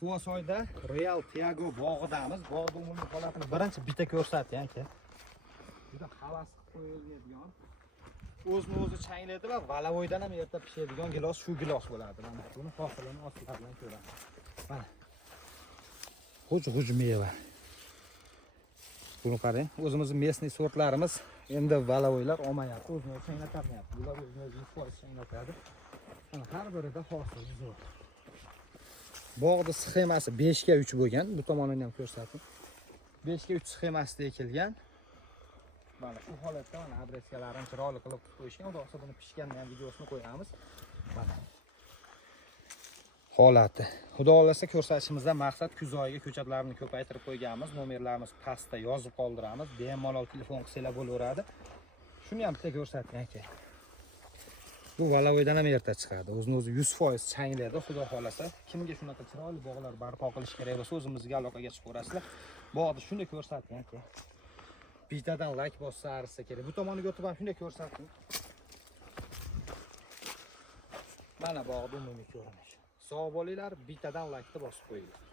Quvasoyda Real Tiago bog'idamiz. Bog'da umumiy holatini birinchi bitta ko'rsating aka. Juda havas qilib qo'yiladigan. O'zini-o'zi changlaydi va valavoydan ham erta pishadigan gilos shu gilos bo'ladi. Mana buni hosilini ostida bilan ko'ramiz. Mana. G'uj meva. Buni qarang, o'zimizning местный sortlarimiz endi valavoylar olmayapti, o'zini changlatmayapti. Bular o'zini 100% changlatadi. Mana har birida hosil zo'r. Bog'da sxemasi 5 ga 3 bo'lgan. Bu tomonini ham ko'rsating. 5 ga 3 sxemasida ekilgan. Mana shu holatda mana adreskalarini chiroyli qilib qo'yishgan. Xudo xohlasa buni pishgandan ham videosini qo'yamiz. Mana holati. Xudo xohlasa ko'rsatishimizdan maqsad kuz oyiga ko'chatlarni ko'paytirib qo'yganmiz. Nomerlarimiz pastda yozib qoldiramiz. Bemalol telefon qilsanglar bo'laveradi. Shuni ham bitta ko'rsating aka. Bu valavoydan ham erta chiqadi. O'zini-o'zi 100% changlaydi. Xudo xolasa, kimga shunaqa chiroyli bog'lar barpo qilish kerak bo'lsa, o'zimizga aloqaga chiqaverasizlar. Bog'ni shunday ko'rsating aka. Bittadan like bossa arisa kerak. Bu tomoniga o'tib ham shunday ko'rsating. Mana bog'ni umumiy ko'rinish. Sog' bo'linglar, bittadan like bosib qo'yinglar.